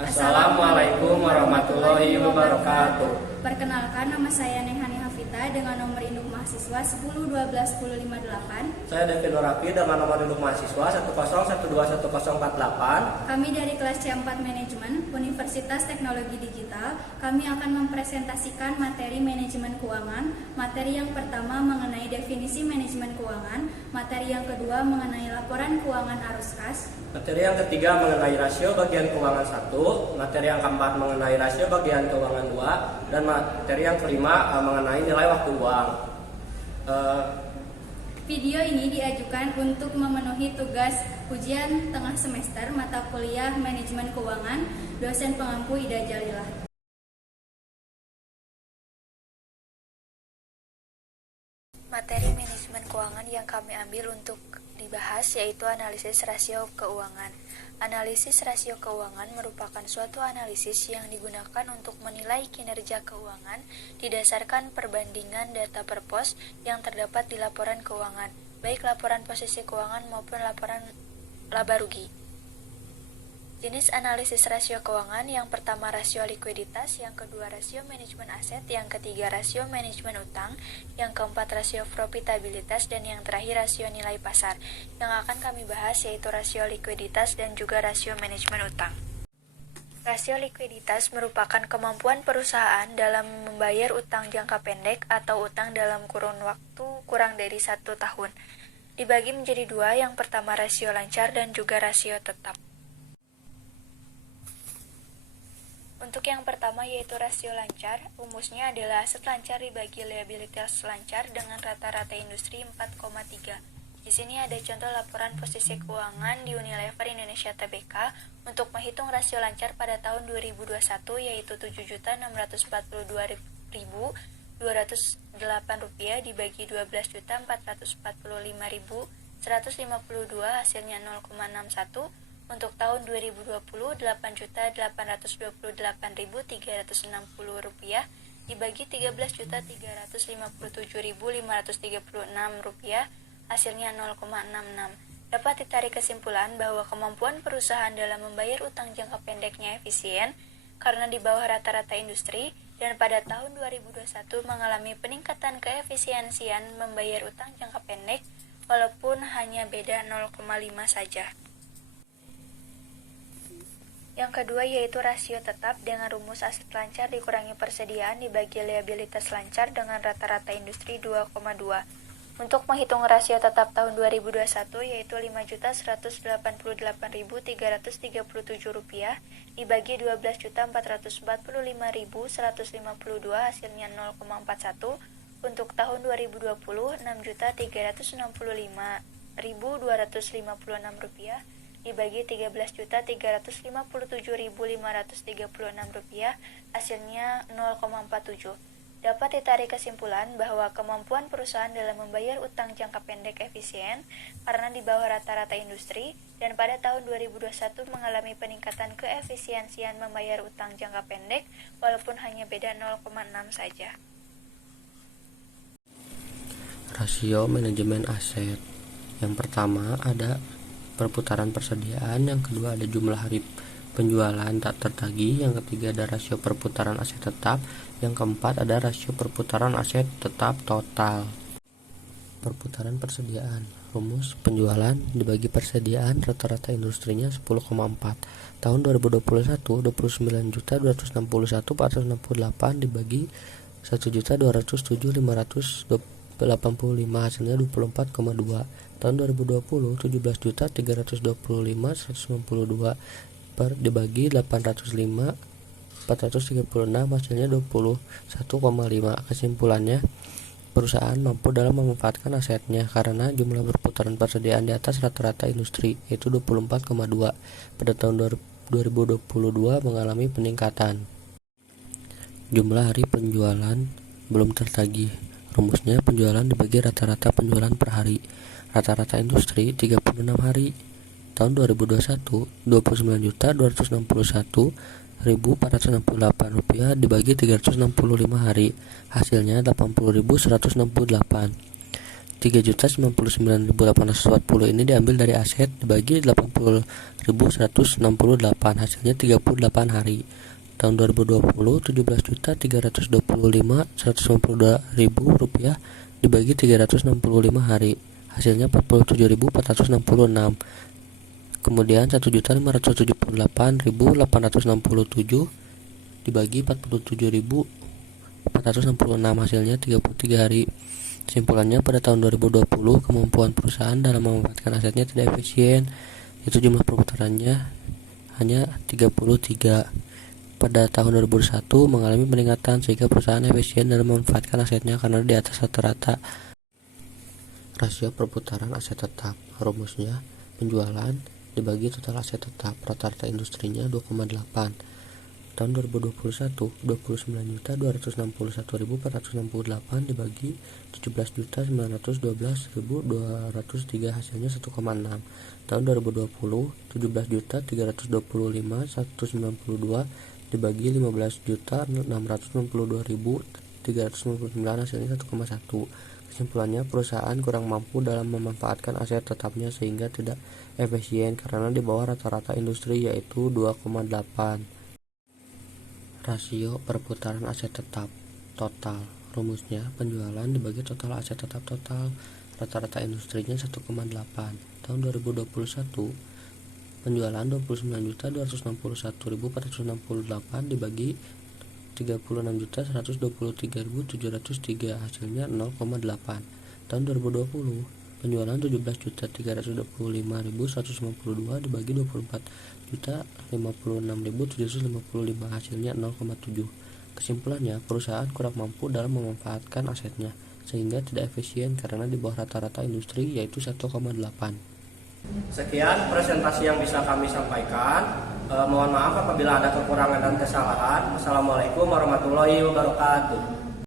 Assalamualaikum warahmatullahi wabarakatuh. Perkenalkan, nama saya Nehani Hafita dengan nomor induk mahasiswa 10121058. Saya Devin Rafi dengan nomor induk mahasiswa 101211048. Kami dari kelas C4 Manajemen Universitas Teknologi Digital. Kami akan mempresentasikan materi manajemen keuangan. Materi yang pertama mengenai definisi manajemen keuangan. Materi yang kedua mengenai laporan keuangan arus kas. Materi yang ketiga mengenai rasio bagian keuangan 1. Materi yang keempat mengenai rasio bagian keuangan 2. Dan materi yang kelima mengenai nilai waktu uang. Video ini diajukan untuk memenuhi tugas ujian tengah semester mata kuliah manajemen keuangan, dosen pengampu Ida Jalilah. Materi manajemen keuangan yang kami ambil untuk dibahas yaitu analisis rasio keuangan. Analisis rasio keuangan merupakan suatu analisis yang digunakan untuk menilai kinerja keuangan didasarkan perbandingan data per pos yang terdapat di laporan keuangan, baik laporan posisi keuangan maupun laporan laba rugi. Jenis analisis rasio keuangan, yang pertama rasio likuiditas, yang kedua rasio manajemen aset, yang ketiga rasio manajemen utang, yang keempat rasio profitabilitas, dan yang terakhir rasio nilai pasar. Yang akan kami bahas yaitu rasio likuiditas dan juga rasio manajemen utang. Rasio likuiditas merupakan kemampuan perusahaan dalam membayar utang jangka pendek atau utang dalam kurun waktu kurang dari 1 tahun. Dibagi menjadi dua, yang pertama rasio lancar dan juga rasio tetap. Untuk yang pertama yaitu rasio lancar, rumusnya adalah aset lancar dibagi liabilitas lancar dengan rata-rata industri 4,3. Di sini ada contoh laporan posisi keuangan di Unilever Indonesia Tbk untuk menghitung rasio lancar pada tahun 2021 yaitu Rp7.641.208 dibagi 12.445.152 hasilnya 0,61. Untuk tahun 2020, Rp8.828.360 dibagi 13.357.536 hasilnya 0,66. Dapat ditarik kesimpulan bahwa kemampuan perusahaan dalam membayar utang jangka pendeknya efisien karena di bawah rata-rata industri dan pada tahun 2021 mengalami peningkatan keefisiensian membayar utang jangka pendek walaupun hanya beda 0,5 saja. Yang kedua yaitu rasio tetap dengan rumus aset lancar dikurangi persediaan dibagi liabilitas lancar dengan rata-rata industri 2,2. Untuk menghitung rasio tetap tahun 2021 yaitu Rp5.188.337 dibagi 12.445.152 hasilnya 0,41. Untuk tahun 2020 Rp6.365.256 dibagi 13.357.536 hasilnya 0,47. Dapat ditarik kesimpulan bahwa kemampuan perusahaan dalam membayar utang jangka pendek efisien karena di bawah rata-rata industri dan pada tahun 2021 mengalami peningkatan keefisiensian membayar utang jangka pendek walaupun hanya beda 0,6 saja. Rasio manajemen aset. Yang pertama ada perputaran persediaan, yang kedua ada jumlah hari penjualan tak tertagih, yang ketiga ada rasio perputaran aset tetap, yang keempat ada rasio perputaran aset tetap total. Perputaran persediaan, rumus penjualan dibagi persediaan rata-rata industrinya 10,4. Tahun 2021 29.261.468 dibagi 1.207.585 hasilnya 24,2. Tahun 2020 17.325.192 dibagi 805.436 hasilnya 21,5. Kesimpulannya, perusahaan mampu dalam memanfaatkan asetnya karena jumlah perputaran persediaan di atas rata-rata industri yaitu 24,2. Pada tahun 2022 mengalami peningkatan. Jumlah hari penjualan belum tertagih. Rumusnya penjualan dibagi rata-rata penjualan per hari. Rata-rata industri 36 hari. Tahun 2021 Rp29.261.468 dibagi 365 hari hasilnya 80.168. 3.099.840 ini diambil dari aset dibagi 80.168, hasilnya 38 hari. Tahun 2020 17.325.192.000 rupiah dibagi 365 hari, hasilnya 47.466. Kemudian 1.578.867 dibagi 47.466, hasilnya 33 hari. Kesimpulannya, pada tahun 2020 kemampuan perusahaan dalam memanfaatkan asetnya tidak efisien, yaitu jumlah perputarannya hanya 33. Pada tahun 2001 mengalami peningkatan sehingga perusahaan efisien dalam memanfaatkan asetnya karena di atas rata-rata. Rasio perputaran aset tetap, rumusnya penjualan dibagi total aset tetap, rata-rata industrinya 2,8. Tahun 2021 29.261.468 dibagi 17.912.203, hasilnya 1,6. Tahun 2020 17.325.192 dibagi 15.662.399, hasilnya 1,1. Kesimpulannya, perusahaan kurang mampu dalam memanfaatkan aset tetapnya sehingga tidak efisien karena di bawah rata-rata industri, yaitu 2,8. Rasio perputaran aset tetap total, rumusnya penjualan dibagi total aset tetap total, rata-rata industrinya 1,8. Tahun 2021 penjualan 29.261.468 dibagi 36.123.703, hasilnya 0,8. Tahun 2020 penjualan 17.325.192 dibagi 24.056.755, hasilnya 0,7. Kesimpulannya, perusahaan kurang mampu dalam memanfaatkan asetnya sehingga tidak efisien karena di bawah rata-rata industri, yaitu 1,8. Sekian presentasi yang bisa kami sampaikan. Mohon maaf apabila ada kekurangan dan kesalahan. Wassalamualaikum warahmatullahi wabarakatuh.